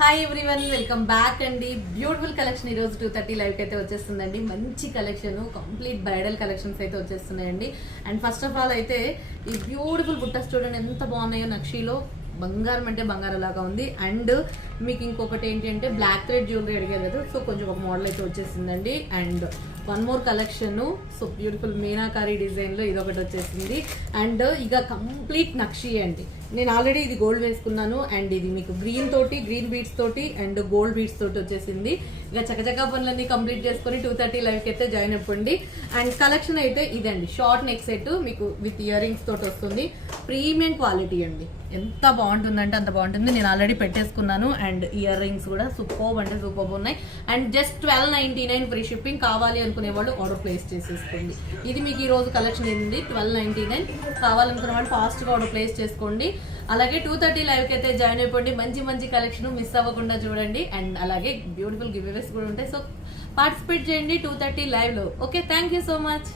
Hi everyone, welcome back అండి. Beautiful collection ఈ రోజు 2:30 లైవ్ అయితే వచ్చేస్తుందండి. మంచి కలెక్షన్, కంప్లీట్ బ్రైడల్ కలెక్షన్స్ అయితే వచ్చేస్తున్నాయండి. అండ్ ఫస్ట్ ఆఫ్ ఆల్ అయితే ఈ బ్యూటిఫుల్ బుట్టాస్ చూడండి ఎంత బాగున్నాయో. నక్షీలో బంగారం అంటే బంగారం లాగా ఉంది. అండ్ మీకు ఇంకొకటి ఏంటి అంటే బ్లాక్ థ్రెడ్ జ్యువెలరీ అడిగారు కదా, సో కొంచెం ఒక మోడల్ అయితే వచ్చేసిందండి. And one more collection, so beautiful meenakari design లో ఇదొకటి వచ్చేసింది. అండ్ ఇక కంప్లీట్ నక్షి అండి. నేను ఆల్రెడీ ఇది గోల్డ్ వేసుకున్నాను. అండ్ ఇది మీకు గ్రీన్ తోటి, గ్రీన్ బీడ్స్ తోటి అండ్ గోల్డ్ బీడ్స్ తోటి వచ్చేసింది. ఇక చకచకా పనులన్నీ కంప్లీట్ చేసుకుని 2:30 లైవ్కి అయితే జాయిన్ అయిపోండి. అండ్ కలెక్షన్ అయితే ఇదండి, షార్ట్ నెక్ సెట్ మీకు విత్ ఇయర్ రింగ్స్ తోటి వస్తుంది. ప్రీమియం క్వాలిటీ అండి, ఎంత బాగుంటుందంటే అంత బాగుంటుంది. నేను ఆల్రెడీ పెట్టేసుకున్నాను. అండ్ ఇయర్ రింగ్స్ కూడా సూపర్బ్ అంటే సూపర్బ్ ఉన్నాయి. And just 1299 free shipping. కావాలి అనుకునే వాళ్ళు ఆర్డర్ ప్లేస్ చేసేసుకోండి. ఇది మీకు ఈ రోజు కలెక్షన్ ఏంది 1299. కావాలనుకునే వాళ్ళు ఫాస్ట్గా ఆర్డర్ ప్లేస్ చేసుకోండి. అలాగే 2:30 లైవ్కి అయితే జాయిన్ అయిపోండి. మంచి మంచి కలెక్షన్ మిస్ అవ్వకుండా చూడండి. అండ్ అలాగే బ్యూటిఫుల్ గివ్ అవేస్ కూడా ఉంటాయి. సో పార్టిసిపేట్ చేయండి 2:30 లైవ్లో. Okay, thank you so much.